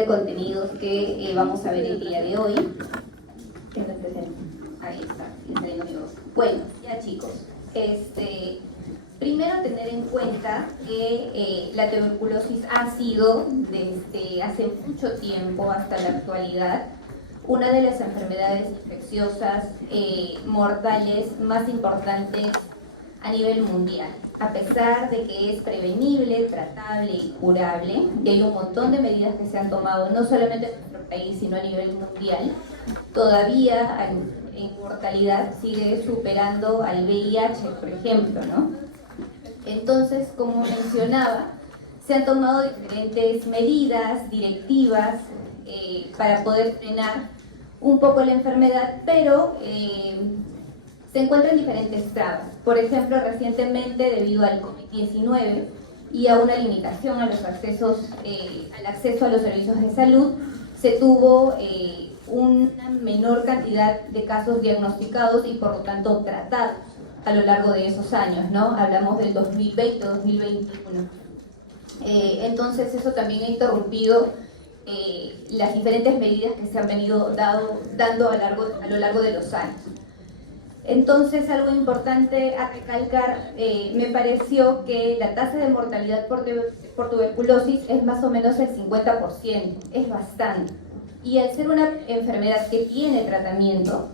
de contenidos que vamos a ver el día de hoy. Ahí está, bueno, ya chicos, primero tener en cuenta que la tuberculosis ha sido desde hace mucho tiempo hasta la actualidad una de las enfermedades infecciosas mortales más importantes a nivel mundial. A pesar de que es prevenible, tratable y curable, y hay un montón de medidas que se han tomado, no solamente en nuestro país, sino a nivel mundial, todavía en mortalidad sigue superando al VIH, por ejemplo, ¿no? Entonces, como mencionaba, se han tomado diferentes medidas, directivas, para poder frenar un poco la enfermedad, pero se encuentran diferentes trabas. Por ejemplo, recientemente, debido al COVID-19 y a una limitación a los accesos, al acceso a los servicios de salud, se tuvo una menor cantidad de casos diagnosticados y por lo tanto tratados a lo largo de esos años, ¿no? Hablamos del 2020-2021. Entonces eso también ha interrumpido las diferentes medidas que se han venido dando a lo largo de los años. Entonces, algo importante a recalcar, me pareció que la tasa de mortalidad por tuberculosis es más o menos el 50%, es bastante. Y al ser una enfermedad que tiene tratamiento,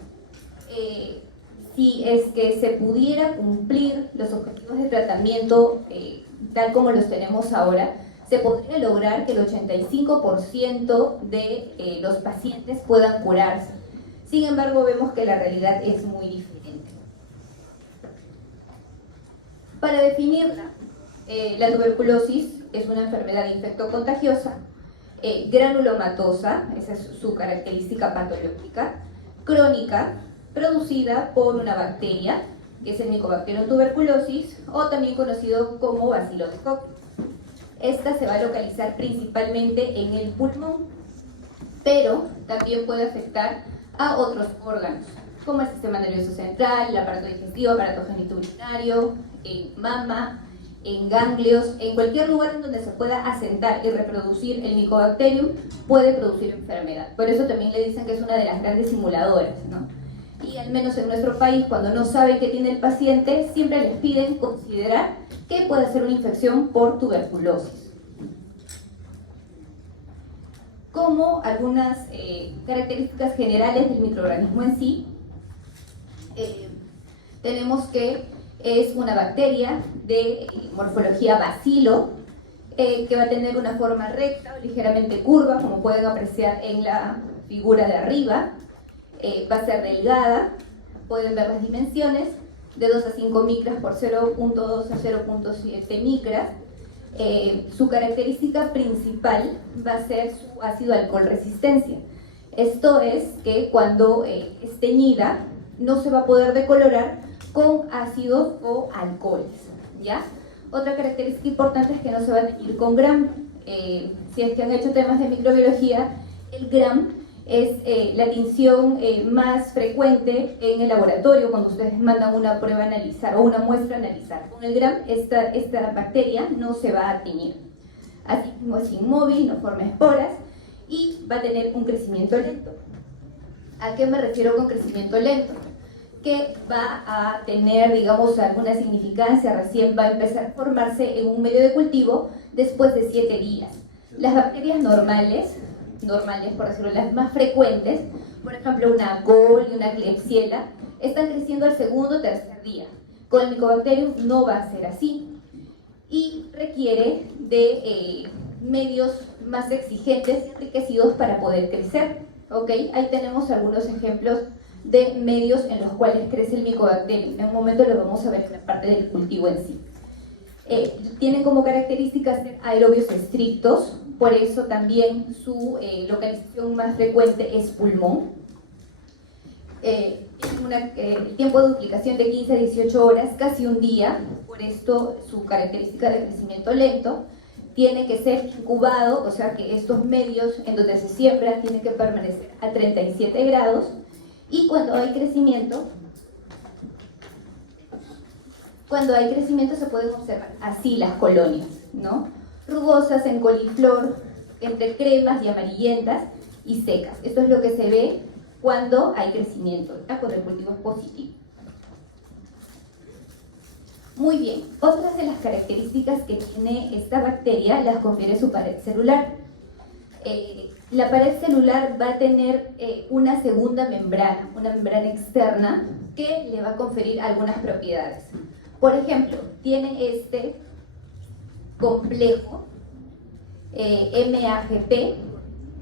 si es que se pudiera cumplir los objetivos de tratamiento tal como los tenemos ahora, se podría lograr que el 85% de los pacientes puedan curarse. Sin embargo, vemos que la realidad es muy diferente. Para definirla, la tuberculosis es una enfermedad infectocontagiosa, granulomatosa, esa es su característica patológica, crónica, producida por una bacteria, que es el Mycobacterium tuberculosis, o también conocido como bacilo de Koch. Esta se va a localizar principalmente en el pulmón, pero también puede afectar a otros órganos, como el sistema nervioso central, el aparato digestivo, aparato genitourinario, en mama, en ganglios, en cualquier lugar en donde se pueda asentar y reproducir el Mycobacterium puede producir enfermedad. Por eso también le dicen que es una de las grandes simuladoras, ¿no? Y al menos en nuestro país, cuando no saben qué tiene el paciente, siempre les piden considerar que puede ser una infección por tuberculosis. Como algunas características generales del microorganismo en sí, tenemos que es una bacteria de morfología bacilo, que va a tener una forma recta o ligeramente curva, como pueden apreciar en la figura de arriba. Va a ser delgada, pueden ver las dimensiones, de 2 a 5 micras por 0.2 a 0.7 micras. Su característica principal va a ser su ácido alcohol resistencia. Esto es que cuando es teñida no se va a poder decolorar con ácidos o alcoholes, ¿ya? Otra característica importante es que no se va a teñir con Gram. Si es que han hecho temas de microbiología, el Gram es la tinción más frecuente en el laboratorio cuando ustedes mandan una prueba a analizar o una muestra a analizar. Con el Gram esta bacteria no se va a teñir. Asimismo es inmóvil, no forma esporas y va a tener un crecimiento lento. ¿A qué me refiero con crecimiento lento? Que va a tener, digamos, alguna significancia, recién va a empezar a formarse en un medio de cultivo después de 7 días. Las bacterias normales, por decirlo, las más frecuentes, por ejemplo una Col y una Klebsiella, están creciendo al segundo o tercer día. Con el Mycobacterium no va a ser así y requiere de medios más exigentes y enriquecidos para poder crecer. ¿Ok? Ahí tenemos algunos ejemplos de medios en los cuales crece el Mycobacterium. En un momento lo vamos a ver en la parte del cultivo en sí. Tienen como características ser aerobios estrictos, por eso también su localización más frecuente es pulmón. El tiempo de duplicación de 15 a 18 horas, casi un día, por esto su característica de crecimiento lento. Tiene que ser incubado, o sea que estos medios en donde se siembra tienen que permanecer a 37 grados y cuando hay crecimiento se pueden observar así las colonias, ¿no? Rugosas en coliflor, entre cremas y amarillentas y secas. Esto es lo que se ve cuando hay crecimiento, cuando el cultivo es positivo. Muy bien, otras de las características que tiene esta bacteria las confiere su pared celular. La pared celular va a tener una segunda membrana, una membrana externa que le va a conferir algunas propiedades. Por ejemplo, tiene este complejo MAGP,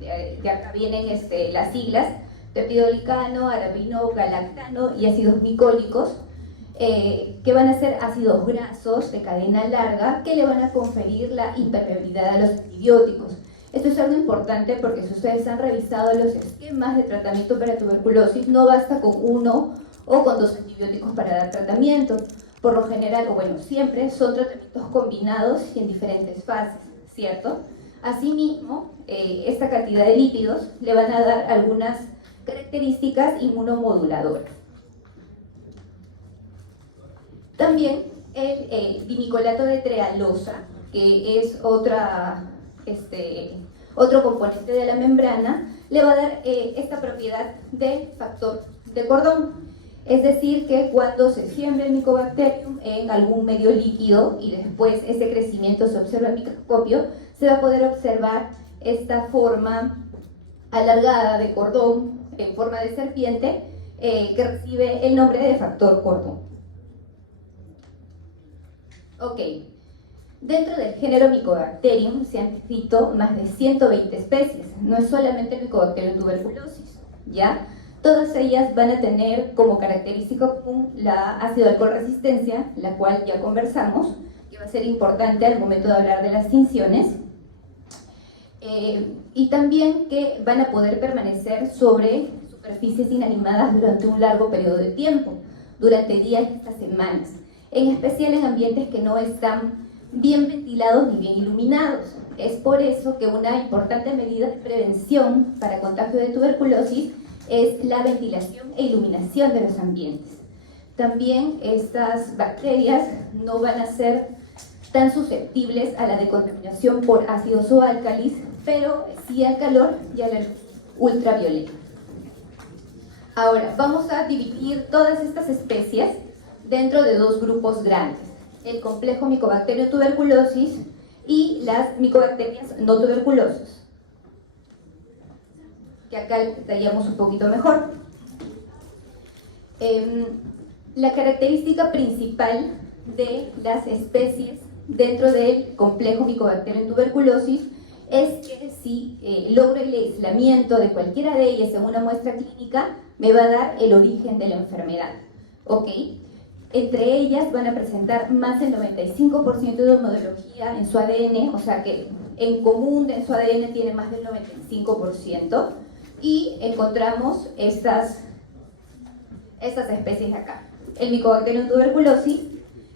de acá vienen las siglas, peptidolicano, arabino, galactano y ácidos micólicos, que van a ser ácidos grasos de cadena larga que le van a conferir la impermeabilidad a los antibióticos. Esto es algo importante porque si ustedes han revisado los esquemas de tratamiento para tuberculosis, no basta con uno o con dos antibióticos para dar tratamiento. Por lo general, o bueno, siempre son tratamientos combinados y en diferentes fases, ¿cierto? Asimismo, esta cantidad de lípidos le van a dar algunas características inmunomoduladoras. También el dimicolato de trealosa, que es otro componente de la membrana, le va a dar esta propiedad de factor de cordón. Es decir, que cuando se siembra el Mycobacterium en algún medio líquido y después ese crecimiento se observa en microscopio, se va a poder observar esta forma alargada de cordón en forma de serpiente que recibe el nombre de factor cordón. Ok, dentro del género Mycobacterium se han descrito más de 120 especies, no es solamente el Mycobacterium tuberculosis, ¿ya? Todas ellas van a tener como característica común la ácido-alcohol resistencia, la cual ya conversamos, que va a ser importante al momento de hablar de las tinciones, y también que van a poder permanecer sobre superficies inanimadas durante un largo periodo de tiempo, durante días y hasta semanas, en especial en ambientes que no están bien ventilados ni bien iluminados. Es por eso que una importante medida de prevención para contagio de tuberculosis es la ventilación e iluminación de los ambientes. También estas bacterias no van a ser tan susceptibles a la decontaminación por ácidos o álcalis, pero sí al calor y a la luz ultravioleta. Ahora, vamos a dividir todas estas especies dentro de dos grupos grandes: el complejo Mycobacterium tuberculosis y las micobacterias no tuberculosas, que acá detallamos un poquito mejor. La característica principal de las especies dentro del complejo Mycobacterium tuberculosis es que si logro el aislamiento de cualquiera de ellas en una muestra clínica, me va a dar el origen de la enfermedad, ¿ok? Entre ellas van a presentar más del 95% de homología en su ADN, o sea que en común en su ADN tiene más del 95%, y encontramos estas especies acá. El Mycobacterium tuberculosis,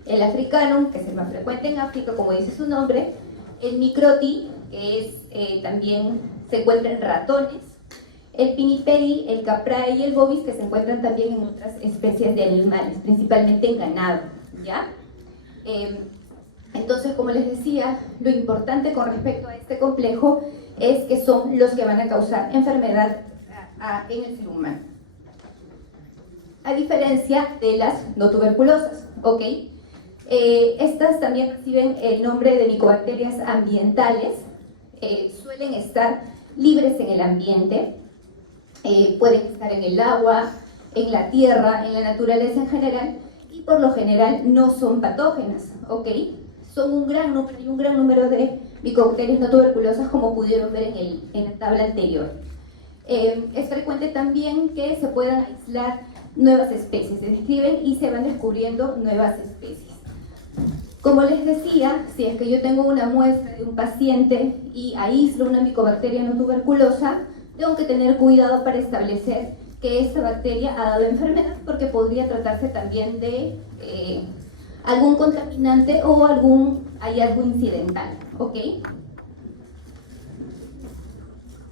el africanum, que es el más frecuente en África, como dice su nombre, el microti, que es, también se encuentra en ratones, el pinipedi, el caprae y el bovis, que se encuentran también en otras especies de animales, principalmente en ganado, ¿ya? Entonces, como les decía, lo importante con respecto a este complejo es que son los que van a causar enfermedad en el ser humano, a diferencia de las no tuberculosas, ¿ok? Estas también reciben el nombre de micobacterias ambientales, suelen estar libres en el ambiente, pueden estar en el agua, en la tierra, en la naturaleza en general, y por lo general no son patógenas, ¿ok? Son un gran número de micobacterias no tuberculosas, como pudieron ver en la tabla anterior. Es frecuente también que se puedan aislar nuevas especies, se describen y se van descubriendo nuevas especies. Como les decía, si es que yo tengo una muestra de un paciente y aíslo una micobacteria no tuberculosa, tengo que tener cuidado para establecer que esta bacteria ha dado enfermedad, porque podría tratarse también de algún contaminante o algún hallazgo incidental, ¿ok?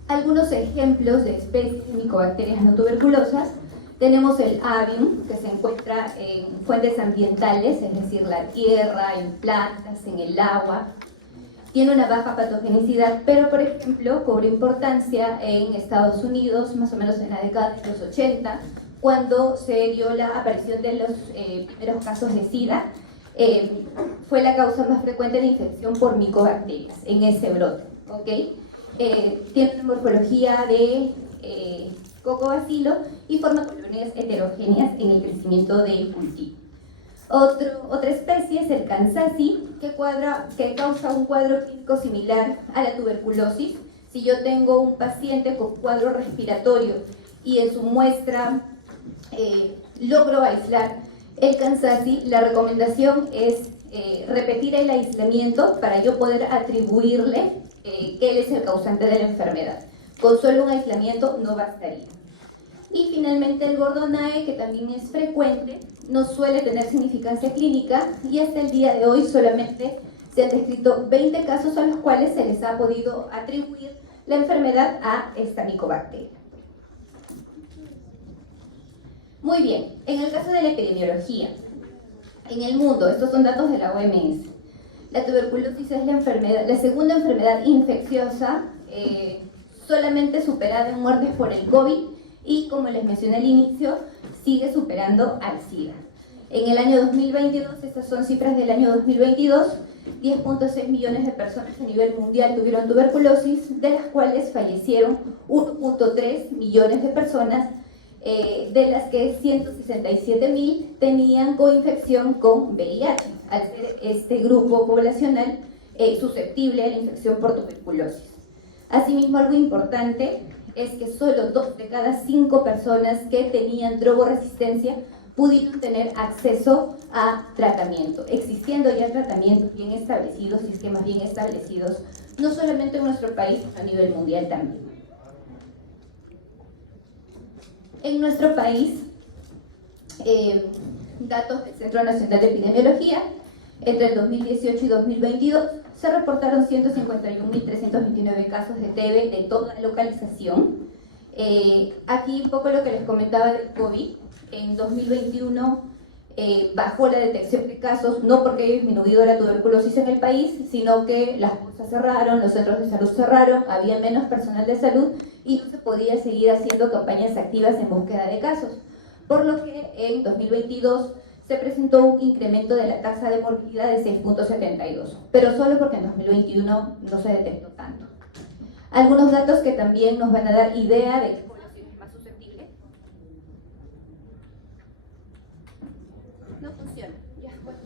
Algunos ejemplos de especies de micobacterias no tuberculosas: tenemos el avium, que se encuentra en fuentes ambientales, es decir, la tierra, en plantas, en el agua. tiene una baja patogenicidad, pero por ejemplo cobró importancia en Estados Unidos, más o menos en la década de los 80, cuando se dio la aparición de los primeros casos de SIDA. Fue la causa más frecuente de infección por micobacterias en ese brote, ¿ok? Tiene una morfología de cocobacilo y forma colonias heterogéneas en el crecimiento del cultivo. Otra especie es el Kansasi, que causa un cuadro clínico similar a la tuberculosis. Si yo tengo un paciente con cuadro respiratorio y en su muestra logro aislar el Kansasi, la recomendación es repetir el aislamiento para yo poder atribuirle que él es el causante de la enfermedad. Con solo un aislamiento no bastaría. Y finalmente el Gordonae, que también es frecuente, no suele tener significancia clínica y hasta el día de hoy solamente se han descrito 20 casos a los cuales se les ha podido atribuir la enfermedad a esta micobacteria. Muy bien, en el caso de la epidemiología, en el mundo, estos son datos de la OMS, la tuberculosis es la segunda enfermedad infecciosa solamente superada en muertes por el COVID y, como les mencioné al inicio, sigue superando al SIDA. En el año 2022, estas son cifras del año 2022, 10.6 millones de personas a nivel mundial tuvieron tuberculosis, de las cuales fallecieron 1.3 millones de personas, de las que 167.000 tenían coinfección con VIH, al ser este grupo poblacional susceptible a la infección por tuberculosis. Asimismo, algo importante es que solo 2 de cada 5 personas que tenían drogoresistencia pudieron tener acceso a tratamiento, existiendo ya tratamientos bien establecidos y esquemas bien establecidos, no solamente en nuestro país, sino a nivel mundial también. En nuestro país, datos del Centro Nacional de Epidemiología, entre el 2018 y 2022 se reportaron 151.329 casos de TB de toda localización. Aquí un poco lo que les comentaba del COVID. En 2021 bajó la detección de casos, no porque haya disminuido la tuberculosis en el país, sino que las cosas cerraron, los centros de salud cerraron, había menos personal de salud y no se podía seguir haciendo campañas activas en búsqueda de casos. Por lo que en 2022 se presentó un incremento de la tasa de morbilidad de 6.72, pero solo porque en 2021 no se detectó tanto. Algunos datos que también nos van a dar idea de qué población es más susceptible. No funciona. Ya, bueno.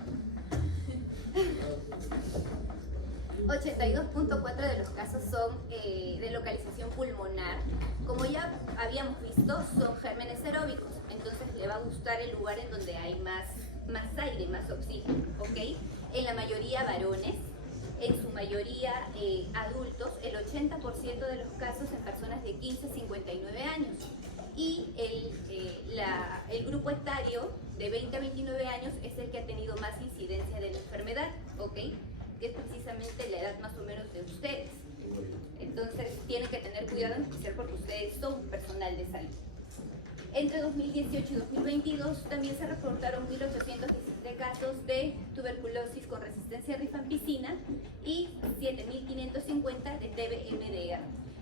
82.4 de los casos son de localización pulmonar. Como ya habíamos visto, son gérmenes aeróbicos, entonces le va a gustar el lugar en donde hay más aire, más oxígeno, ¿ok? En la mayoría varones, en su mayoría adultos, el 80% de los casos en personas de 15 a 59 años. Y el grupo etario de 20 a 29 años es el que ha tenido más incidencia de la enfermedad, ¿ok? Que es precisamente la edad más o menos de ustedes. Entonces tienen que tener cuidado, en especial porque ustedes son personal de salud. Entre 2018 y 2022 también se reportaron 1.817 casos de tuberculosis con resistencia a rifampicina y 7.550 de TB-MDR.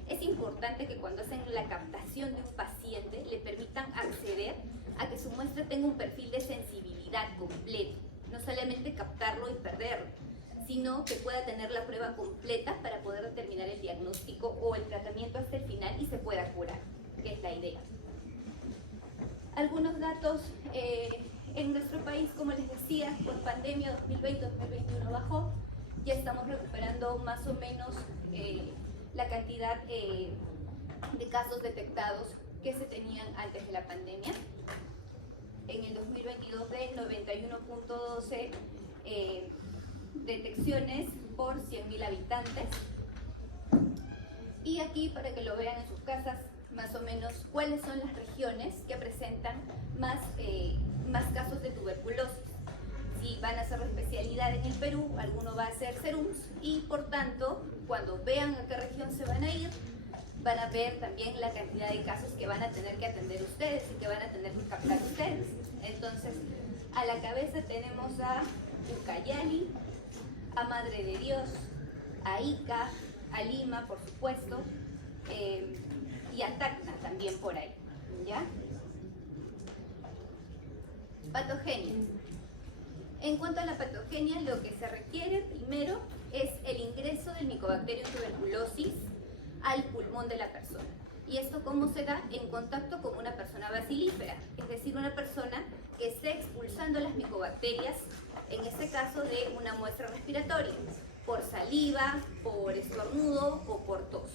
Es importante que cuando hacen la captación de un paciente le permitan acceder a que su muestra tenga un perfil de sensibilidad completo, no solamente captarlo y perderlo, sino que pueda tener la prueba completa para poder determinar el diagnóstico o el tratamiento hasta el final y se pueda curar, que es la idea. Algunos datos en nuestro país, como les decía, por pandemia 2020-2021 bajó, ya estamos recuperando más o menos la cantidad de casos detectados que se tenían antes de la pandemia. En el 2022 de 91.12 detecciones por 100.000 habitantes. Y aquí, para que lo vean en sus casas, más o menos cuáles son las regiones que presentan más casos de tuberculosis. Si van a hacer la especialidad en el Perú, alguno va a hacer serums y por tanto, cuando vean a qué región se van a ir, van a ver también la cantidad de casos que van a tener que atender ustedes y que van a tener que captar ustedes. Entonces, a la cabeza tenemos a Ucayali, a Madre de Dios, a Ica, a Lima, por supuesto, y a Tacna también por ahí, ¿ya? Patogenia. En cuanto a la patogenia, lo que se requiere primero es el ingreso del Mycobacterium tuberculosis al pulmón de la persona. ¿Y esto cómo se da? En contacto con una persona bacilífera, es decir, una persona que esté expulsando las micobacterias, en este caso de una muestra respiratoria, por saliva, por estornudo o por tos.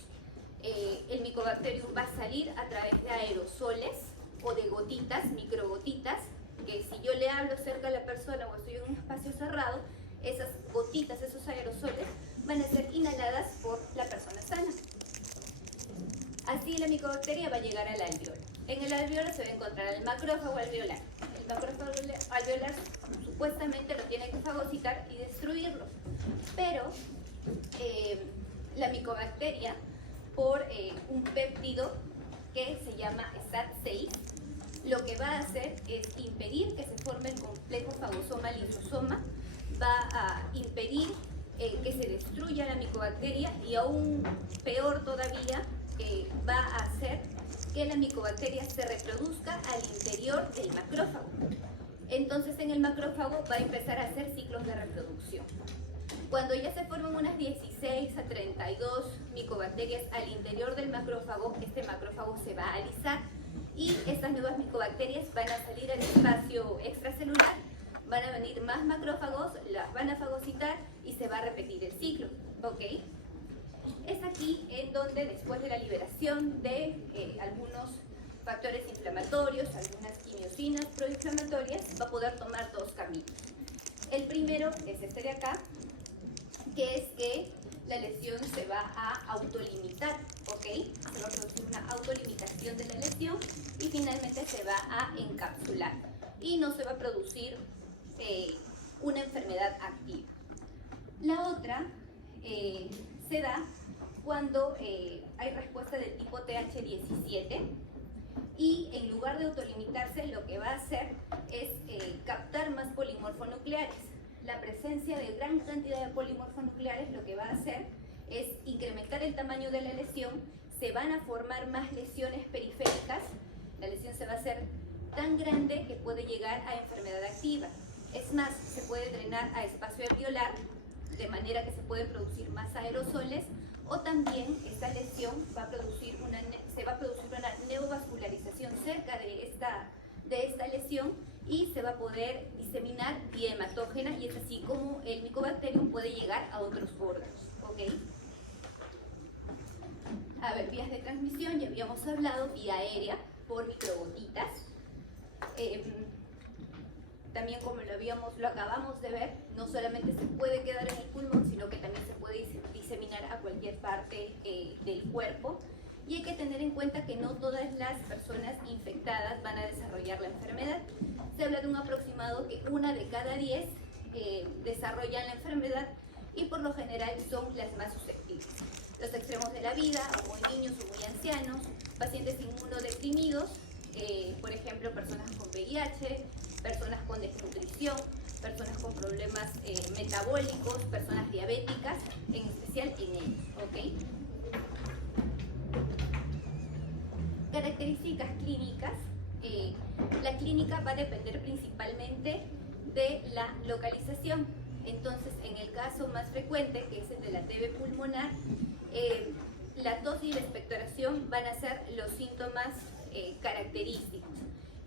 El Mycobacterium va a salir a través de aerosoles o de gotitas, microgotitas, que si yo le hablo cerca a la persona o estoy en un espacio cerrado, esas gotitas, esos aerosoles, van a ser inhaladas por la persona sana. Así la micobacteria va a llegar al alveolo. En el alveolo se va a encontrar el macrófago alveolar. El macrófago alveolar supuestamente lo tiene que fagocitar y destruirlo. Pero la micobacteria, por un péptido que se llama SAT6, lo que va a hacer es impedir que se forme el complejo fagosoma-lisosoma, va a impedir que se destruya la micobacteria y aún peor todavía, va a hacer que la micobacteria se reproduzca al interior del macrófago. Entonces en el macrófago va a empezar a hacer ciclos de reproducción. Cuando ya se forman unas 16 a 32 micobacterias al interior del macrófago, este macrófago se va a alisar y estas nuevas micobacterias van a salir al espacio extracelular, van a venir más macrófagos, las van a fagocitar y se va a repetir el ciclo, ¿ok? Es aquí en donde después de la liberación de algunos factores inflamatorios, algunas quimiosinas proinflamatorias, va a poder tomar dos caminos. El primero es este de acá, que es que la lesión se va a autolimitar, ¿ok? Se va a producir una autolimitación de la lesión y finalmente se va a encapsular y no se va a producir una enfermedad activa. La otra se da cuando hay respuesta del tipo TH17 y en lugar de autolimitarse lo que va a hacer es captar más polimorfonucleares. La presencia de gran cantidad de polimorfonucleares lo que va a hacer es incrementar el tamaño de la lesión, se van a formar más lesiones periféricas, la lesión se va a hacer tan grande que puede llegar a enfermedad activa. Es más, se puede drenar a espacio alveolar, de manera que se pueden producir más aerosoles, o también esta lesión se va a producir una neovascularización cerca de esta lesión y se va a poder diseminar vía hematógena y es así como el Mycobacterium puede llegar a otros órganos, ¿ok? A ver, vías de transmisión, ya habíamos hablado, vía aérea, por microgotitas. También como lo acabamos de ver, no solamente se puede quedar en el pulmón, sino que también se puede diseminar a cualquier parte del cuerpo. Y hay que tener en cuenta que no todas las personas infectadas van a desarrollar la enfermedad. Se habla de un aproximado que 1 de cada 10 desarrollan la enfermedad y por lo general son las más susceptibles. Los extremos de la vida, o muy niños o muy ancianos, pacientes inmunodeprimidos, por ejemplo, personas con VIH, personas con desnutrición, personas con problemas metabólicos, personas diabéticas, en especial en ellos, ¿ok? Características clínicas. La clínica va a depender principalmente de la localización. Entonces, en el caso más frecuente, que es el de la TB pulmonar, la tos y la expectoración van a ser los síntomas característicos.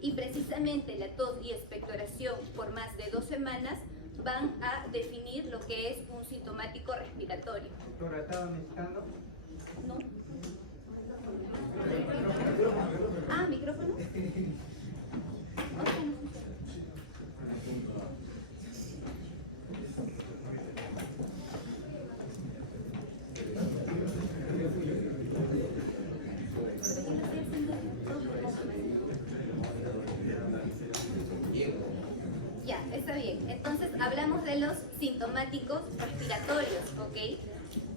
Y precisamente la tos y expectoración por más de 2 semanas van a definir lo que es un sintomático respiratorio. Doctora, ¿estaba necesitando? No. Ah, ¿micrófono? Ya, está bien. Entonces hablamos de los sintomáticos respiratorios, ¿ok?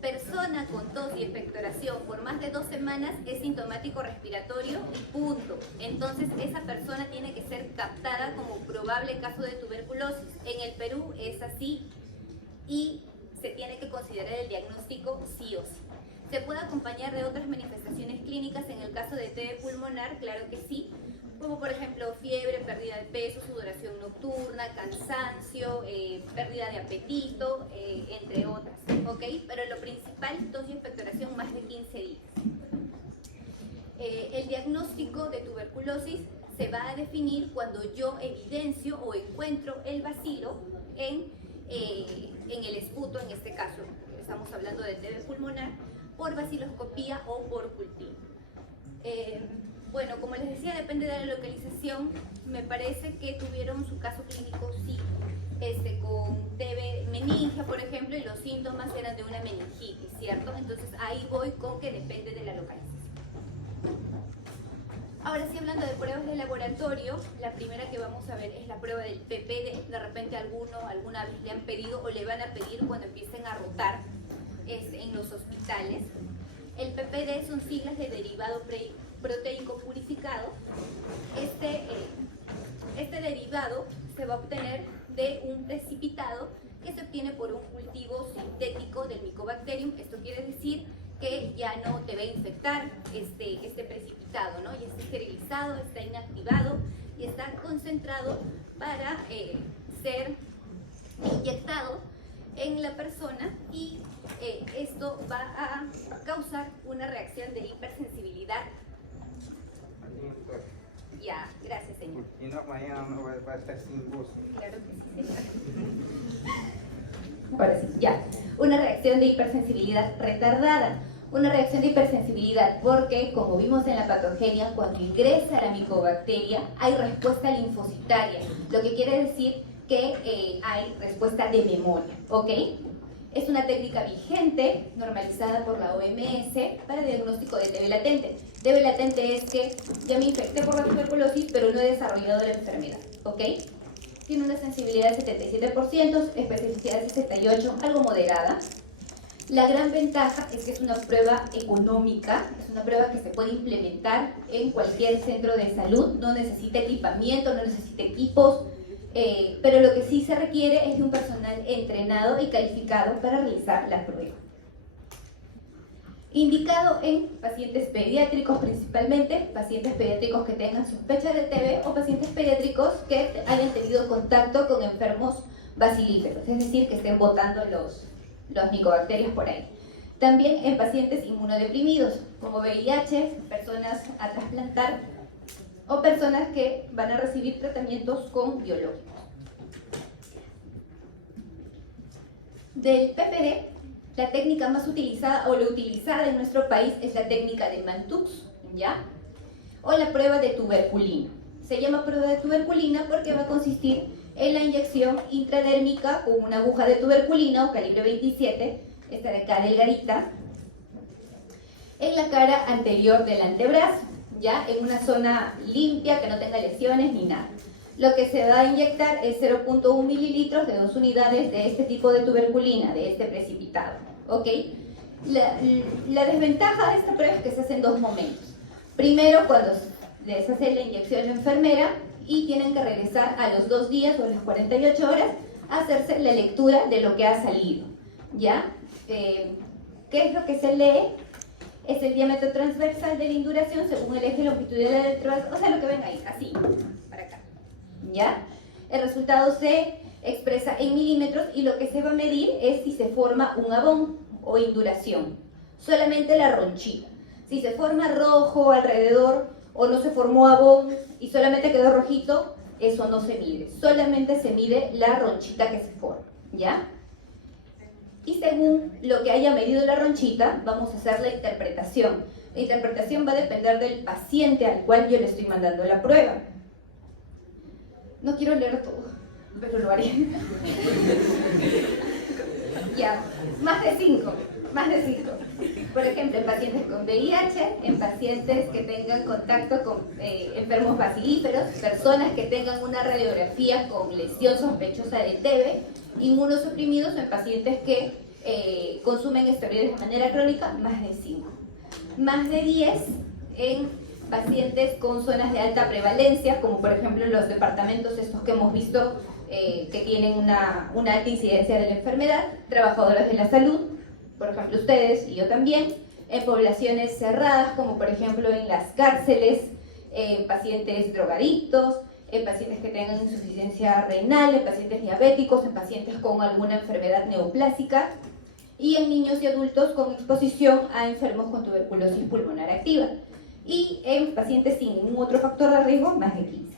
Persona con tos y expectoración por más de 2 semanas es sintomático respiratorio y punto. Entonces esa persona tiene que ser captada como probable caso de tuberculosis. En el Perú es así y se tiene que considerar el diagnóstico sí o sí. ¿Se puede acompañar de otras manifestaciones clínicas en el caso de TB pulmonar? Claro que sí, como por ejemplo fiebre, pérdida de peso, sudoración nocturna, cansancio, pérdida de apetito, entre otras, ¿ok? Pero lo principal, tos y expectoración más de 15 días. El diagnóstico de tuberculosis se va a definir cuando yo evidencio o encuentro el bacilo en el esputo, en este caso estamos hablando de TB pulmonar, por baciloscopía o por cultivo. Bueno, como les decía, depende de la localización. Me parece que tuvieron su caso clínico, sí, con TB meningia, por ejemplo, y los síntomas eran de una meningitis, ¿cierto? Entonces ahí voy con que depende de la localización. Ahora sí, hablando de pruebas de laboratorio, la primera que vamos a ver es la prueba del PPD. De repente alguna vez le han pedido o le van a pedir cuando empiecen a rotar en los hospitales. El PPD son siglas de derivado proteico purificado. Este derivado se va a obtener de un precipitado que se obtiene por un cultivo sintético del Mycobacterium. Esto quiere decir que ya no te va a infectar este precipitado, ¿no? Ya está esterilizado, está inactivado y está concentrado para ser inyectado en la persona, y esto va a causar una reacción de hipersensibilidad. Ya, gracias, señor. Y no, mañana no va a estar sin gusto. Claro que sí, señor. Ahora sí, ya. Una reacción de hipersensibilidad retardada. Una reacción de hipersensibilidad porque, como vimos en la patogenia, cuando ingresa la micobacteria hay respuesta linfocitaria, lo que quiere decir que hay respuesta de memoria, ¿ok? Es una técnica vigente, normalizada por la OMS para diagnóstico de TB latente. TB latente es que ya me infecté por la tuberculosis, pero no he desarrollado la enfermedad, ¿ok? Tiene una sensibilidad de 77%, especificidad de 68%, algo moderada. La gran ventaja es que es una prueba económica, es una prueba que se puede implementar en cualquier centro de salud, no necesita equipamiento, no necesita equipos, pero lo que sí se requiere es de un personal entrenado y calificado para realizar la prueba. Indicado en pacientes pediátricos principalmente, pacientes pediátricos que tengan sospecha de TB o pacientes pediátricos que hayan tenido contacto con enfermos bacilíferos, es decir, que estén botando los micobacterias por ahí. También en pacientes inmunodeprimidos, como VIH, personas a trasplantar o personas que van a recibir tratamientos con biológicos. Del PPD, la técnica más utilizada o la utilizada en nuestro país es la técnica de Mantoux, ¿ya? O la prueba de tuberculina. Se llama prueba de tuberculina porque va a consistir en la inyección intradérmica con una aguja de tuberculina o calibre 27, esta de acá delgadita, en la cara anterior del antebrazo, ya en una zona limpia, que no tenga lesiones ni nada. Lo que se va a inyectar es 0.1 mililitros de 2 unidades de este tipo de tuberculina, de este precipitado, ¿ok? La desventaja de esta prueba es que se hace en dos momentos. Primero, cuando les hace la inyección la enfermera y tienen que regresar a los 2 días o a las 48 horas a hacerse la lectura de lo que ha salido, ¿ya? ¿Qué es lo que se lee? Es el diámetro transversal de la induración según el eje longitudinal del trazo, o sea, lo que ven ahí, así, para acá, ¿ya? El resultado se expresa en milímetros y lo que se va a medir es si se forma un abón o induración, solamente la ronchita. Si se forma rojo alrededor o no se formó abón y solamente quedó rojito, eso no se mide, solamente se mide la ronchita que se forma, ¿ya? Y según lo que haya medido la ronchita, vamos a hacer la interpretación. La interpretación va a depender del paciente al cual yo le estoy mandando la prueba. No quiero leer todo, pero lo haré. Ya, más de 5. Por ejemplo, en pacientes con VIH, en pacientes que tengan contacto con enfermos bacilíferos, personas que tengan una radiografía con lesión sospechosa de TB, inmunosuprimidos o en pacientes que consumen esteroides de manera crónica, más de 5. Más de 10 en pacientes con zonas de alta prevalencia, como por ejemplo los departamentos estos que hemos visto que tienen una alta incidencia de la enfermedad, trabajadoras de la salud, por ejemplo ustedes y yo también, en poblaciones cerradas como por ejemplo en las cárceles, pacientes drogadictos, en pacientes que tengan insuficiencia renal, en pacientes diabéticos, en pacientes con alguna enfermedad neoplásica y en niños y adultos con exposición a enfermos con tuberculosis pulmonar activa y en pacientes sin ningún otro factor de riesgo más de 15.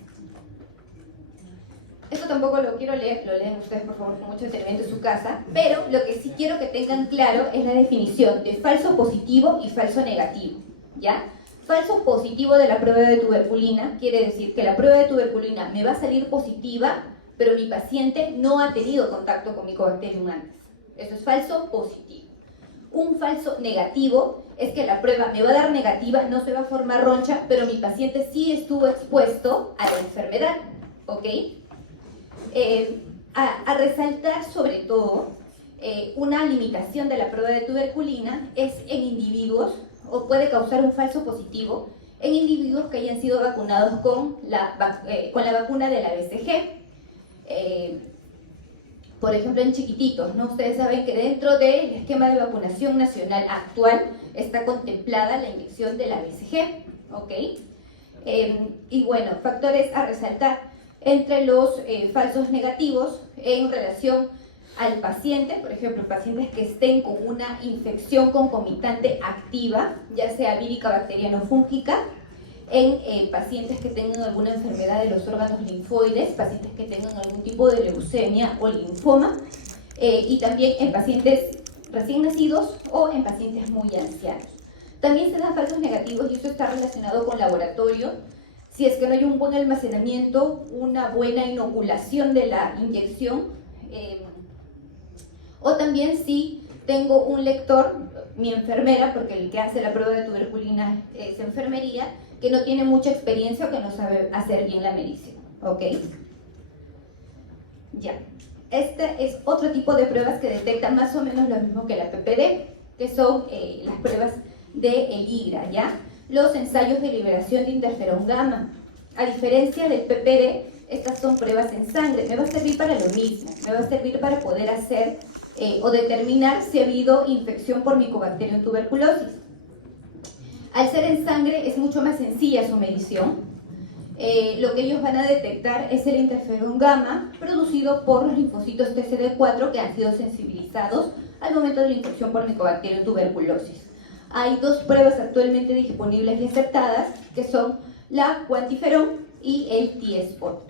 Esto tampoco lo quiero leer, lo leen ustedes por favor con mucho detenimiento en su casa, pero lo que sí quiero que tengan claro es la definición de falso positivo y falso negativo, ¿ya? Falso positivo de la prueba de tuberculina quiere decir que la prueba de tuberculina me va a salir positiva, pero mi paciente no ha tenido contacto con Mycobacterium antes. Eso es falso positivo. Un falso negativo es que la prueba me va a dar negativa, no se va a formar roncha, pero mi paciente sí estuvo expuesto a la enfermedad, ¿ok? A resaltar sobre todo, una limitación de la prueba de tuberculina es en individuos, o puede causar un falso positivo, en individuos que hayan sido vacunados con la vacuna de la BCG. Por ejemplo, en chiquititos, ¿no? Ustedes saben que dentro del esquema de vacunación nacional actual está contemplada la inyección de la BCG, ¿ok? Y bueno, factores a resaltar entre los falsos negativos en relación al paciente, por ejemplo, pacientes que estén con una infección concomitante activa, ya sea vírica, bacteriana o fúngica, en pacientes que tengan alguna enfermedad de los órganos linfoides, pacientes que tengan algún tipo de leucemia o linfoma, y también en pacientes recién nacidos o en pacientes muy ancianos. También se dan falsos negativos y eso está relacionado con laboratorio. Si es que no hay un buen almacenamiento, una buena inoculación de la inyección, o también si tengo un lector, mi enfermera, porque el que hace la prueba de tuberculina es enfermería, que no tiene mucha experiencia o que no sabe hacer bien la medición, ¿ok? Ya. Este es otro tipo de pruebas que detectan más o menos lo mismo que la PPD, que son las pruebas de IGRA, ¿ya? Los ensayos de liberación de interferón gamma. A diferencia del PPD, estas son pruebas en sangre. Me va a servir para lo mismo, me va a servir para poder hacer o determinar si ha habido infección por Mycobacterium tuberculosis. Al ser en sangre es mucho más sencilla su medición. Lo que ellos van a detectar es el interferón gamma producido por los linfocitos TCD4 que han sido sensibilizados al momento de la infección por Mycobacterium tuberculosis. Hay dos pruebas actualmente disponibles y aceptadas que son la QuantiFERON y el T-Spot.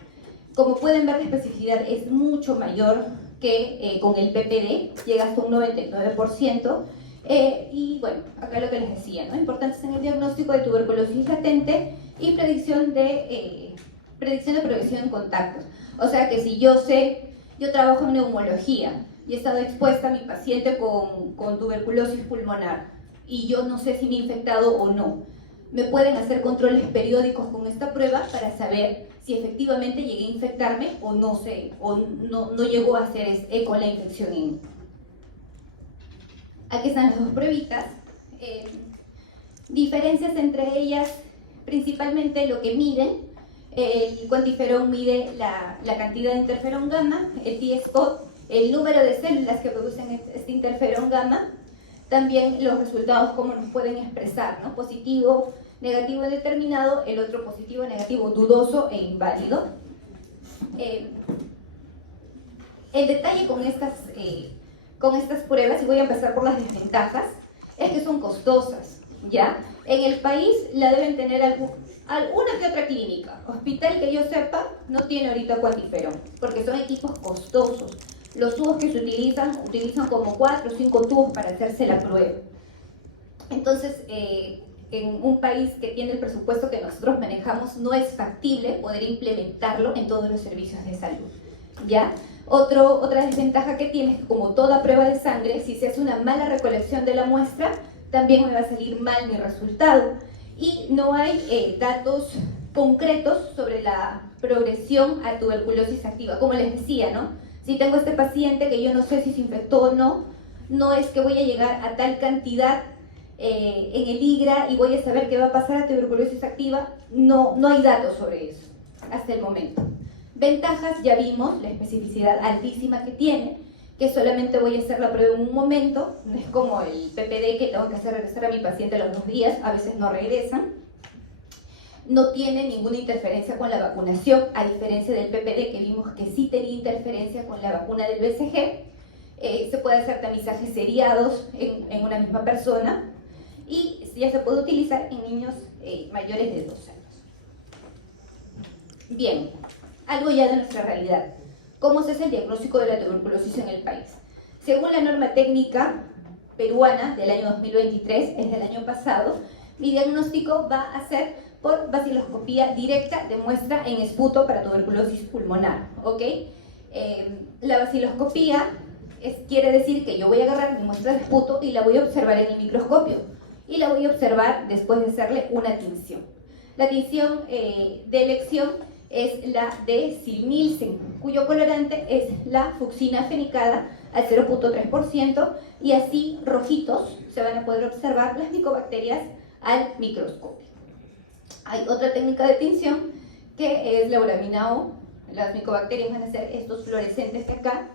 Como pueden ver, la especificidad es mucho mayor que con el PPD, llega hasta un 99%. Y bueno, acá lo que les decía, ¿no? Importantes en el diagnóstico de tuberculosis latente y predicción de progresión en contactos. O sea que si yo trabajo en neumología y he estado expuesta a mi paciente con tuberculosis pulmonar y yo no sé si me he infectado o no, me pueden hacer controles periódicos con esta prueba para saber si efectivamente llegué a infectarme o no sé, o no llegó a hacer eco la infección en mí. Aquí están las dos pruebitas. Diferencias entre ellas, principalmente lo que miden. El QuantiFERON mide la cantidad de interferón gamma, el T-Spot, el número de células que producen este interferón gamma, también los resultados, cómo nos pueden expresar, ¿no? Positivo, negativo determinado, el otro positivo, negativo, dudoso e inválido. El detalle con estas pruebas, y voy a empezar por las desventajas, es que son costosas, ¿ya? En el país la deben tener alguna que otra clínica. Hospital que yo sepa no tiene ahorita QuantiFERON, porque son equipos costosos. Los tubos que se utilizan como 4 o 5 tubos para hacerse la prueba. Entonces, en un país que tiene el presupuesto que nosotros manejamos, no es factible poder implementarlo en todos los servicios de salud, ¿ya? Otra desventaja que tiene es que, como toda prueba de sangre, si se hace una mala recolección de la muestra, también me va a salir mal mi resultado. Y no hay datos concretos sobre la progresión a tuberculosis activa. Como les decía, ¿no? Si tengo este paciente que yo no sé si se infectó o no, no es que voy a llegar a tal cantidad en el IGRA y voy a saber qué va a pasar a tuberculosis activa. No hay datos sobre eso hasta el momento. Ventajas, ya vimos la especificidad altísima que tiene, que solamente voy a hacer la prueba en un momento, no es como el PPD que tengo que hacer regresar a mi paciente a los 2 días, a veces no regresan. No tiene ninguna interferencia con la vacunación, a diferencia del PPD que vimos que sí tenía interferencia con la vacuna del BCG. Se puede hacer tamizajes seriados en una misma persona y ya se puede utilizar en niños mayores de 2 años. Bien, algo ya de nuestra realidad. ¿Cómo se hace el diagnóstico de la tuberculosis en el país? Según la norma técnica peruana del año 2023, es del año pasado, mi diagnóstico va a ser por baciloscopía directa de muestra en esputo para tuberculosis pulmonar, ¿ok? La baciloscopía quiere decir que yo voy a agarrar mi muestra de esputo y la voy a observar en el microscopio y la voy a observar después de hacerle una tinción. La tinción de elección es la de Sil-Nielsen, cuyo colorante es la fucsina fenicada al 0.3% y así rojitos se van a poder observar las micobacterias al microscopio. Hay otra técnica de tinción que es la uramina O. Las micobacterias van a ser estos fluorescentes de acá.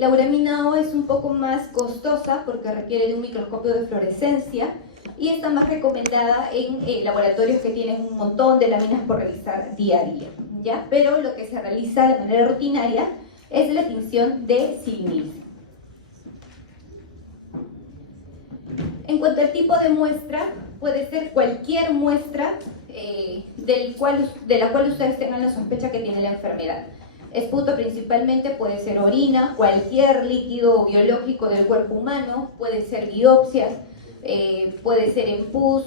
La uramina O es un poco más costosa porque requiere de un microscopio de fluorescencia y está más recomendada en laboratorios que tienen un montón de láminas por realizar día a día, ¿ya? Pero lo que se realiza de manera rutinaria es la tinción de Sil-Nielsen. En cuanto al tipo de muestra, puede ser cualquier muestra de la cual ustedes tengan la sospecha que tiene la enfermedad. Esputo principalmente puede ser orina, cualquier líquido biológico del cuerpo humano, puede ser biopsias, puede ser en pus,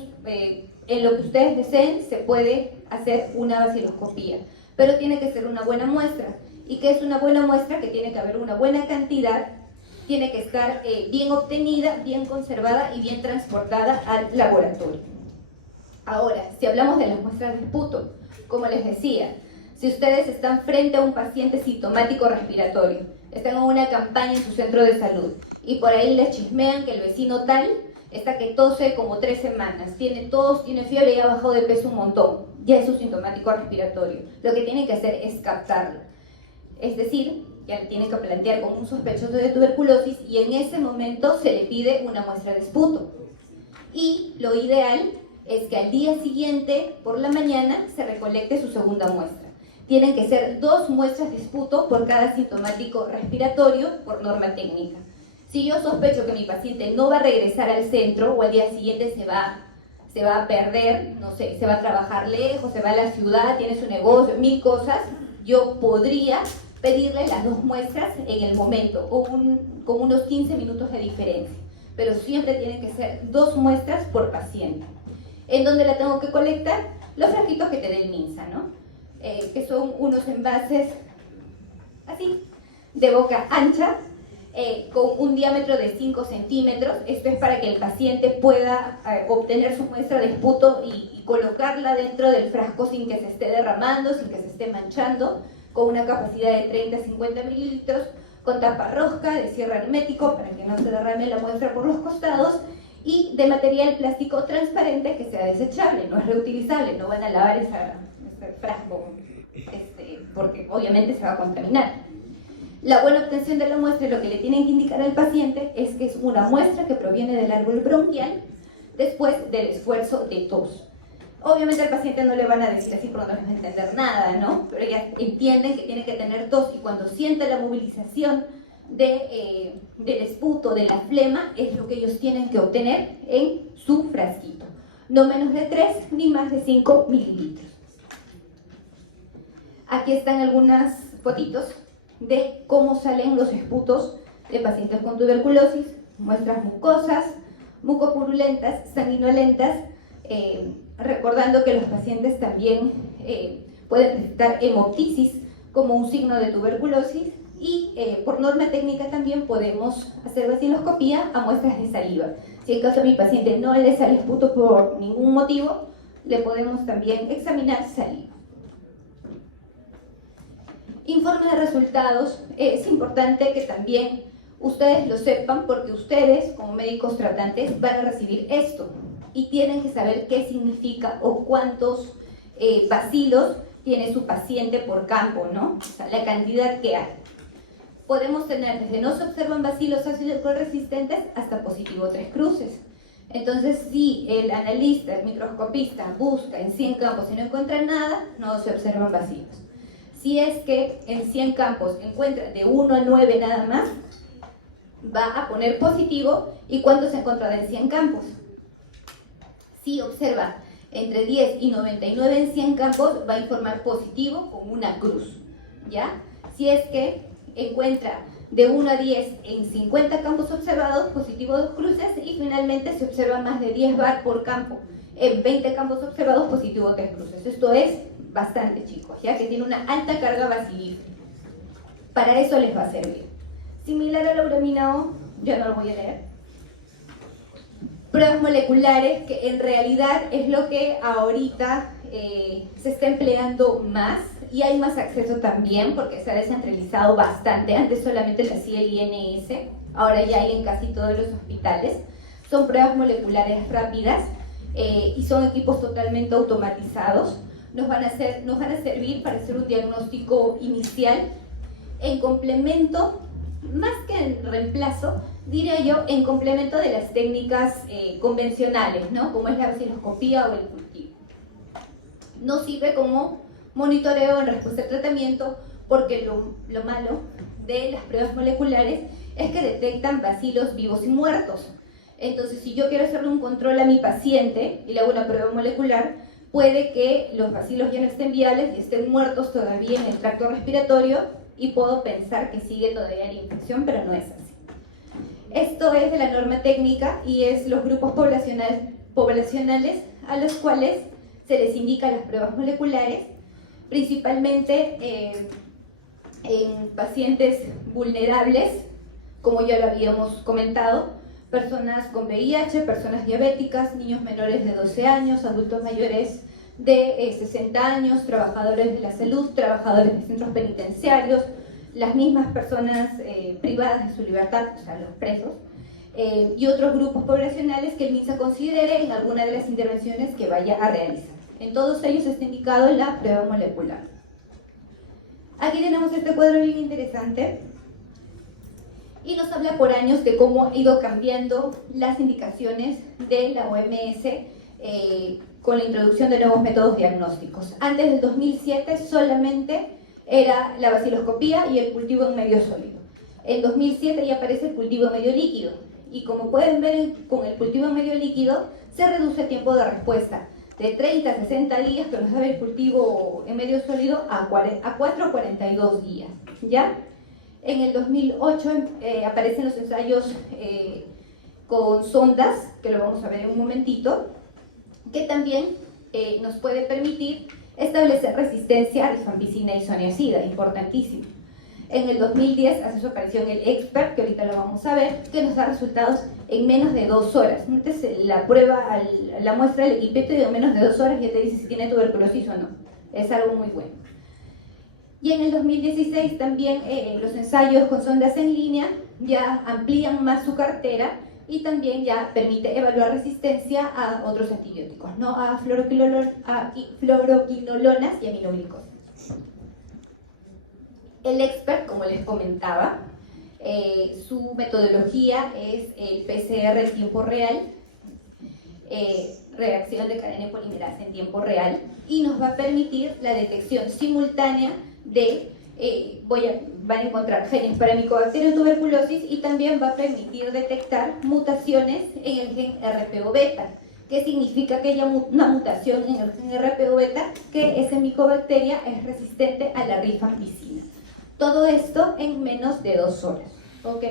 en lo que ustedes deseen se puede hacer una baciloscopía, pero tiene que ser una buena muestra. ¿Y qué es una buena muestra? Que tiene que haber una buena cantidad, tiene que estar bien obtenida, bien conservada y bien transportada al laboratorio. Ahora, si hablamos de las muestras de esputo, como les decía, si ustedes están frente a un paciente sintomático respiratorio, están en una campaña en su centro de salud y por ahí les chismean que el vecino tal está que tose como 3 semanas, tiene tos, tiene fiebre y ha bajado de peso un montón, ya es un sintomático respiratorio. Lo que tienen que hacer es captarlo. Es decir, ya tienen que plantear con un sospechoso de tuberculosis y en ese momento se le pide una muestra de esputo. Y lo ideal es que al día siguiente, por la mañana, se recolecte su segunda muestra. Tienen que ser 2 muestras de esputo por cada sintomático respiratorio por norma técnica. Si yo sospecho que mi paciente no va a regresar al centro o al día siguiente se va a perder, no sé, se va a trabajar lejos, se va a la ciudad, tiene su negocio, 1000 cosas, yo podría pedirle las 2 muestras en el momento, con unos 15 minutos de diferencia. Pero siempre tienen que ser 2 muestras por paciente. ¿En dónde la tengo que colectar? Los frasquitos que te dé el MINSA, ¿no? Que son unos envases así, de boca ancha, con un diámetro de 5 centímetros. Esto es para que el paciente pueda obtener su muestra de esputo y colocarla dentro del frasco sin que se esté derramando, sin que se esté manchando, con una capacidad de 30 a 50 mililitros, con tapa rosca, de cierre hermético para que no se derrame la muestra por los costados y de material plástico transparente que sea desechable, no es reutilizable, no van a lavar ese frasco porque obviamente se va a contaminar. La buena obtención de la muestra, lo que le tienen que indicar al paciente es que es una muestra que proviene del árbol bronquial después del esfuerzo de tos. Obviamente al paciente no le van a decir así porque no les va a entender nada, ¿no? Pero ya entienden que tiene que tener tos y cuando siente la movilización del esputo, de la flema, es lo que ellos tienen que obtener en su frasquito. No menos de 3 ni más de 5 mililitros. Aquí están algunas fotitos de cómo salen los esputos de pacientes con tuberculosis, muestras mucosas, mucopurulentas, sanguinolentas, recordando que los pacientes también pueden presentar hemoptisis como un signo de tuberculosis y por norma técnica también podemos hacer vaciloscopía a muestras de saliva. Si en caso de mi paciente no le sale esputo por ningún motivo, le podemos también examinar saliva. Informe de resultados, es importante que también ustedes lo sepan porque ustedes como médicos tratantes van a recibir esto y tienen que saber qué significa o cuántos bacilos tiene su paciente por campo, ¿no? O sea, la cantidad que hay. Podemos tener desde no se observan bacilos ácidos alcohol resistentes hasta positivo 3 cruces. Entonces, si el analista, el microscopista, busca en 100 campos y no encuentra nada, no se observan bacilos. Si es que en 100 campos encuentra de 1 a 9 nada más, va a poner positivo. ¿Y cuánto se encontrará en 100 campos? Si observa entre 10 y 99 en 100 campos, va a informar positivo con una cruz, ¿ya? Si es que encuentra de 1 a 10 en 50 campos observados, positivo 2 cruces, y finalmente se observa más de 10 bar por campo. En 20 campos observados, positivo 3 cruces. Esto es bastante, chicos, ya que tiene una alta carga bacilífera. Para eso les va a servir. Similar a la uramina O, ya no lo voy a leer. Pruebas moleculares, que en realidad es lo que ahorita se está empleando más, y hay más acceso también porque se ha descentralizado bastante. Antes solamente lo hacía el INS, ahora ya hay en casi todos los hospitales. Son pruebas moleculares rápidas y son equipos totalmente automatizados. Nos van a servir para hacer un diagnóstico inicial en complemento, más que en reemplazo, diría yo, en complemento de las técnicas convencionales, ¿no? Como es la vaciloscopía o el cultivo. No sirve como monitoreo en respuesta al tratamiento, porque lo malo de las pruebas moleculares es que detectan bacilos vivos y muertos. Entonces, si yo quiero hacerle un control a mi paciente y le hago una prueba molecular, puede que los bacilos ya no estén viables y estén muertos todavía en el tracto respiratorio, y puedo pensar que sigue todavía la infección, pero no es así. Esto es de la norma técnica y es los grupos poblacionales a los cuales se les indican las pruebas moleculares, principalmente en pacientes vulnerables, como ya lo habíamos comentado, personas con VIH, personas diabéticas, niños menores de 12 años, adultos mayores de 60 años, trabajadores de la salud, trabajadores de centros penitenciarios, las mismas personas privadas de su libertad, o sea, los presos, y otros grupos poblacionales que el MINSA considere en alguna de las intervenciones que vaya a realizar. En todos ellos está indicado la prueba molecular. Aquí tenemos este cuadro bien interesante y nos habla por años de cómo han ido cambiando las indicaciones de la OMS con la introducción de nuevos métodos diagnósticos. Antes del 2007 solamente era la vaciloscopía y el cultivo en medio sólido. En 2007 ya aparece el cultivo en medio líquido, y como pueden ver con el cultivo en medio líquido se reduce el tiempo de respuesta de 30 a 60 días que nos da el cultivo en medio sólido a 4 a 42 días, ¿ya? En el 2008 aparecen los ensayos con sondas, que lo vamos a ver en un momentito, que también nos puede permitir establecer resistencia a rifampicina y isoniazida, importantísimo. En el 2010 hace su aparición el Expert, que ahorita lo vamos a ver, que nos da resultados en menos de 2 horas. Entonces, la prueba, la muestra del equipito, y en menos de 2 horas ya te dice si tiene tuberculosis o no. Es algo muy bueno. Y en el 2016 también los ensayos con sondas en línea ya amplían más su cartera y también ya permite evaluar resistencia a otros antibióticos, ¿no? A fluoroquinolonas y aminoglicosas. El Expert, como les comentaba, su metodología es el PCR en tiempo real, reacción de cadena de polimerasa en tiempo real, y nos va a permitir la detección simultánea de, van a encontrar genes para Mycobacterium tuberculosis, y también va a permitir detectar mutaciones en el gen RPO beta. ¿Qué significa que haya una mutación en el gen RPO beta? Que esa micobacteria es resistente a la rifampicina. Todo esto en menos de 2 horas, ¿ok?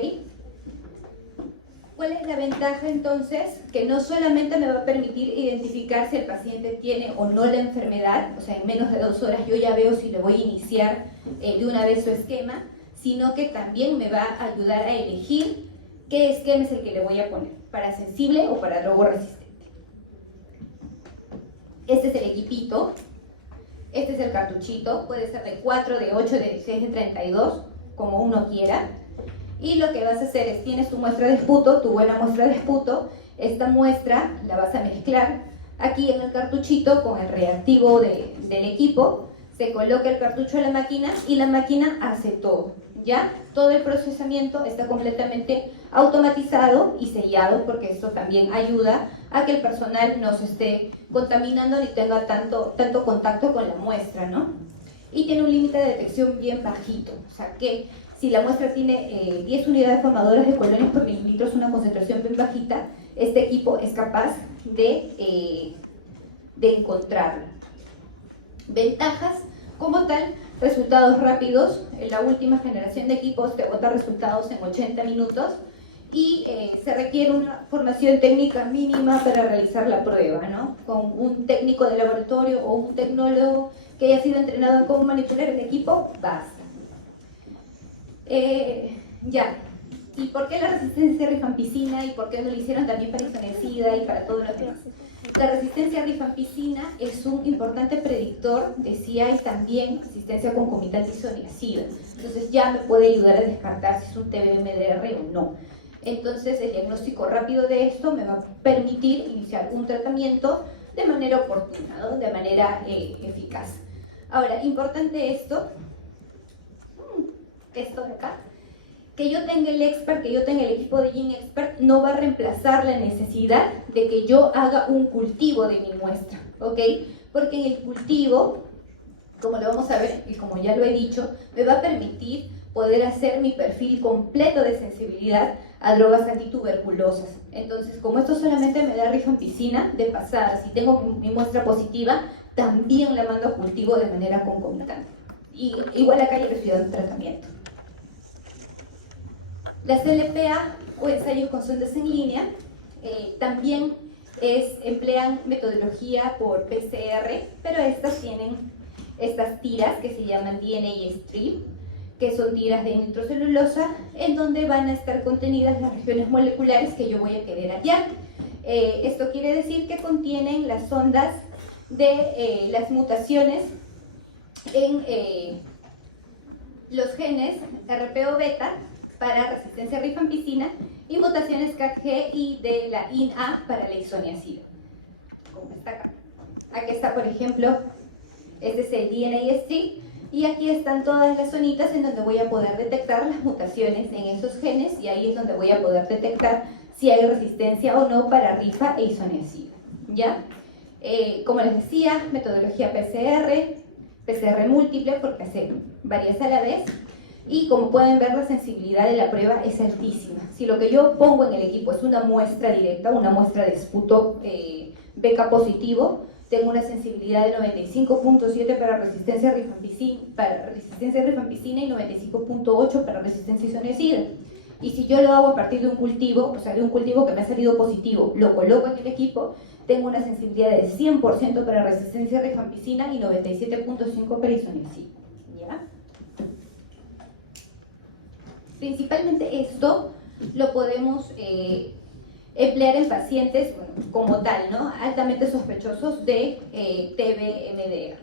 ¿Cuál es la ventaja entonces? Que no solamente me va a permitir identificar si el paciente tiene o no la enfermedad, o sea, en menos de 2 horas yo ya veo si le voy a iniciar de una vez su esquema, sino que también me va a ayudar a elegir qué esquema es el que le voy a poner, para sensible o para drogo resistente. Este es el equipito. Este es el cartuchito, puede ser de 4, de 8, de 16, de 32, como uno quiera. Y lo que vas a hacer es, tienes tu muestra de esputo, tu buena muestra de esputo. Esta muestra la vas a mezclar aquí en el cartuchito con el reactivo del equipo. se coloca el cartucho a la máquina y la máquina hace todo, ¿ya? Todo el procesamiento está completamente automatizado y sellado, porque esto también ayuda a que el personal no se esté contaminando ni tenga tanto contacto con la muestra, ¿no? Y tiene un límite de detección bien bajito, o sea que si la muestra tiene 10 unidades formadoras de colonias por mililitro, es una concentración bien bajita, este equipo es capaz de encontrarlo. Ventajas, como tal, resultados rápidos. La última generación de equipos te bota resultados en 80 minutos y se requiere una formación técnica mínima para realizar la prueba, ¿no? Con un técnico de laboratorio o un tecnólogo que haya sido entrenado en cómo manipular el equipo, basta. Ya. ¿Y por qué la resistencia rifampicina y por qué no lo hicieron también para isoniazida y para todo lo demás? La resistencia rifampicina es un importante predictor de si hay también resistencia concomitante isoniazida. Entonces ya me puede ayudar a descartar si es un TBMDR o no. Entonces el diagnóstico rápido de esto me va a permitir iniciar un tratamiento de manera oportuna, ¿no? De manera eficaz. Ahora, importante esto de acá, que yo tenga el expert, que yo tenga el equipo de GenExpert, no va a reemplazar la necesidad de que yo haga un cultivo de mi muestra, ¿ok? Porque en el cultivo, como lo vamos a ver y como ya lo he dicho, me va a permitir poder hacer mi perfil completo de sensibilidad a drogas antituberculosas. Entonces, como esto solamente me da rifampicina, de pasada, si tengo mi muestra positiva, también la mando a cultivo de manera concomitante. Y igual acá yo le estoy dando tratamiento. Las LPA o ensayos con sondas en línea también emplean metodología por PCR, pero estas tienen estas tiras que se llaman DNA strip, que son tiras de nitrocelulosa, en donde van a estar contenidas las regiones moleculares que yo voy a querer hallar. Esto quiere decir que contienen las ondas de las mutaciones en los genes RPO beta para resistencia a rifampicina y mutaciones CAG y de la INA para la isoniazida, como está acá. Aquí está, por ejemplo, este es el DNA strip, y aquí están todas las zonitas en donde voy a poder detectar las mutaciones en esos genes, y ahí es donde voy a poder detectar si hay resistencia o no para rifa e isoniazida, ¿ya? Como les decía, metodología PCR múltiple, porque hace varias a la vez, y como pueden ver, la sensibilidad de la prueba es altísima. Si lo que yo pongo en el equipo es una muestra directa, una muestra de esputo BK positivo, tengo una sensibilidad de 95.7 para resistencia a rifampicina y 95.8 para resistencia isoniazida. Y si yo lo hago a partir de un cultivo, o sea, de un cultivo que me ha salido positivo, lo coloco en el equipo, tengo una sensibilidad de 100% para resistencia a rifampicina y 97.5 para isoniazida. ¿Ya? Principalmente esto lo podemos emplear en pacientes, bueno, como tal, ¿no? Altamente sospechosos de TBMDR.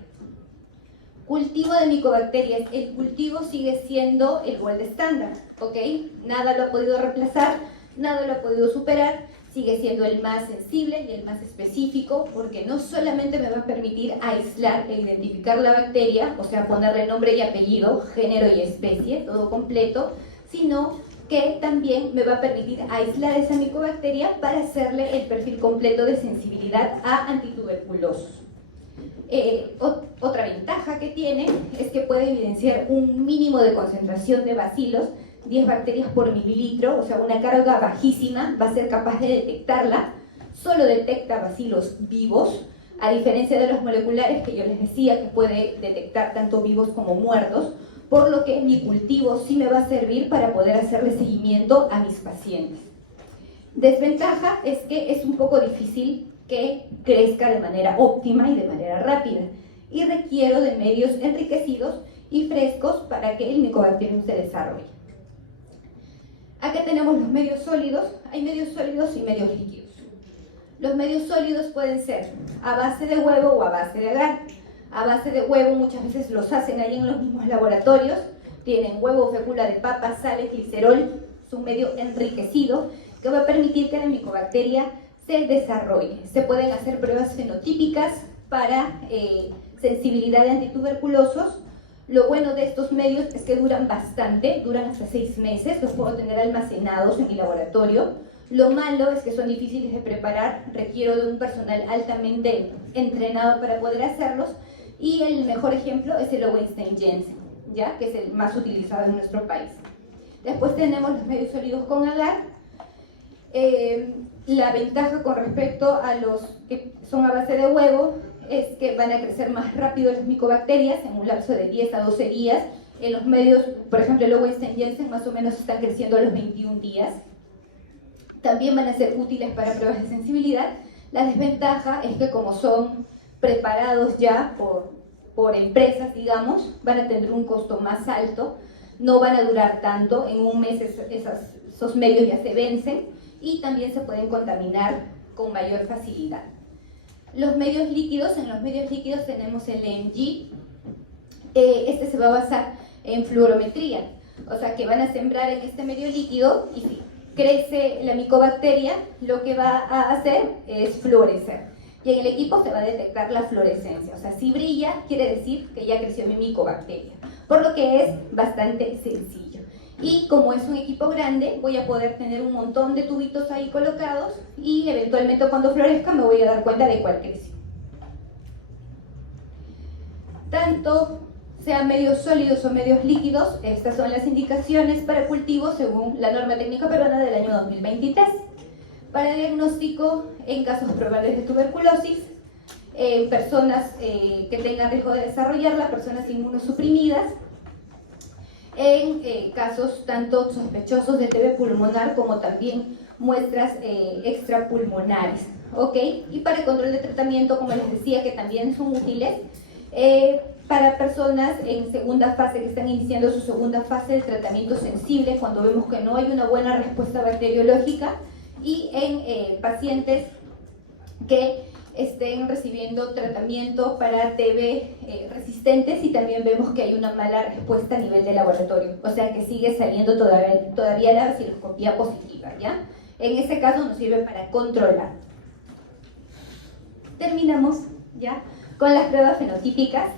Cultivo de micobacterias. El cultivo sigue siendo el gold estándar, ¿ok? Nada lo ha podido reemplazar, nada lo ha podido superar, sigue siendo el más sensible y el más específico, porque no solamente me va a permitir aislar e identificar la bacteria, o sea, ponerle nombre y apellido, género y especie, todo completo, sino que también me va a permitir aislar esa micobacteria para hacerle el perfil completo de sensibilidad a antituberculosos. Otra ventaja que tiene es que puede evidenciar un mínimo de concentración de bacilos, 10 bacterias por mililitro, o sea, una carga bajísima, va a ser capaz de detectarla. Solo detecta bacilos vivos, a diferencia de los moleculares que yo les decía que puede detectar tanto vivos como muertos, por lo que mi cultivo sí me va a servir para poder hacerle seguimiento a mis pacientes. Desventaja es que es un poco difícil que crezca de manera óptima y de manera rápida, y requiero de medios enriquecidos y frescos para que el Mycobacterium se desarrolle. Acá tenemos los medios sólidos. Hay medios sólidos y medios líquidos. Los medios sólidos pueden ser a base de huevo o a base de agar. A base de huevo muchas veces los hacen ahí en los mismos laboratorios. Tienen huevo, fécula de papa, sales, glicerol. Es un medio enriquecido que va a permitir que la micobacteria se desarrolle. Se pueden hacer pruebas fenotípicas para sensibilidad de antituberculosos. Lo bueno de estos medios es que duran bastante, duran hasta 6 meses, los puedo tener almacenados en mi laboratorio. Lo malo es que son difíciles de preparar, requiero de un personal altamente entrenado para poder hacerlos, y el mejor ejemplo es el Lowenstein Jensen, ¿ya? Que es el más utilizado en nuestro país. Después tenemos los medios sólidos con agar. La ventaja con respecto a los que son a base de huevo es que van a crecer más rápido las micobacterias en un lapso de 10 a 12 días. En los medios, por ejemplo, el Lowenstein Jensen más o menos están creciendo a los 21 días. También van a ser útiles para pruebas de sensibilidad. La desventaja es que como son preparados ya por empresas, digamos, van a tener un costo más alto, no van a durar tanto, en un mes esos medios ya se vencen y también se pueden contaminar con mayor facilidad. Los medios líquidos, en los medios líquidos tenemos el EMG, este se va a basar en fluorometría, o sea que van a sembrar en este medio líquido y si crece la micobacteria, lo que va a hacer es fluorecer. Y en el equipo se va a detectar la fluorescencia, o sea, si brilla, quiere decir que ya creció mi micobacteria, por lo que es bastante sencillo. Y como es un equipo grande, voy a poder tener un montón de tubitos ahí colocados y eventualmente cuando florezca me voy a dar cuenta de cuál creció. Tanto sean medios sólidos o medios líquidos, estas son las indicaciones para cultivo según la norma técnica peruana del año 2023. Para diagnóstico en casos probables de tuberculosis, personas que tengan riesgo de desarrollarla, personas inmunosuprimidas, en casos tanto sospechosos de TB pulmonar como también muestras extrapulmonares, ¿ok? Y para el control de tratamiento, como les decía, que también son útiles, para personas en segunda fase, que están iniciando su segunda fase de tratamiento sensible, cuando vemos que no hay una buena respuesta bacteriológica, y en pacientes que estén recibiendo tratamiento para TB resistentes y también vemos que hay una mala respuesta a nivel de laboratorio, o sea que sigue saliendo todavía la baciloscopía positiva, ¿ya? En ese caso nos sirve para controlar. Terminamos ya con las pruebas fenotípicas.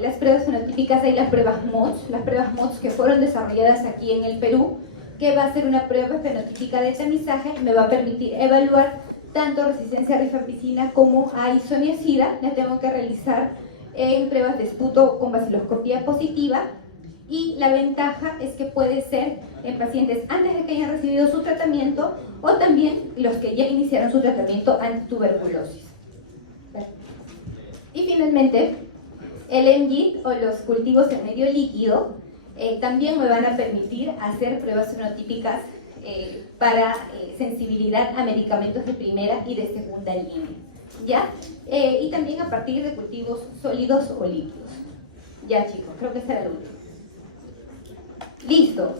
Las pruebas fenotípicas hay las pruebas MODS que fueron desarrolladas aquí en el Perú, que va a ser una prueba fenotípica de tamizaje, me va a permitir evaluar tanto resistencia a rifampicina como a isoniazida. La tengo que realizar en pruebas de esputo con baciloscopía positiva, y la ventaja es que puede ser en pacientes antes de que hayan recibido su tratamiento o también los que ya iniciaron su tratamiento antituberculosis. Y finalmente, el EMG o los cultivos en medio líquido también me van a permitir hacer pruebas fenotípicas para sensibilidad a medicamentos de primera y de segunda línea, ¿ya? Y también a partir de cultivos sólidos o líquidos. Ya chicos, creo que este era el último. Listo.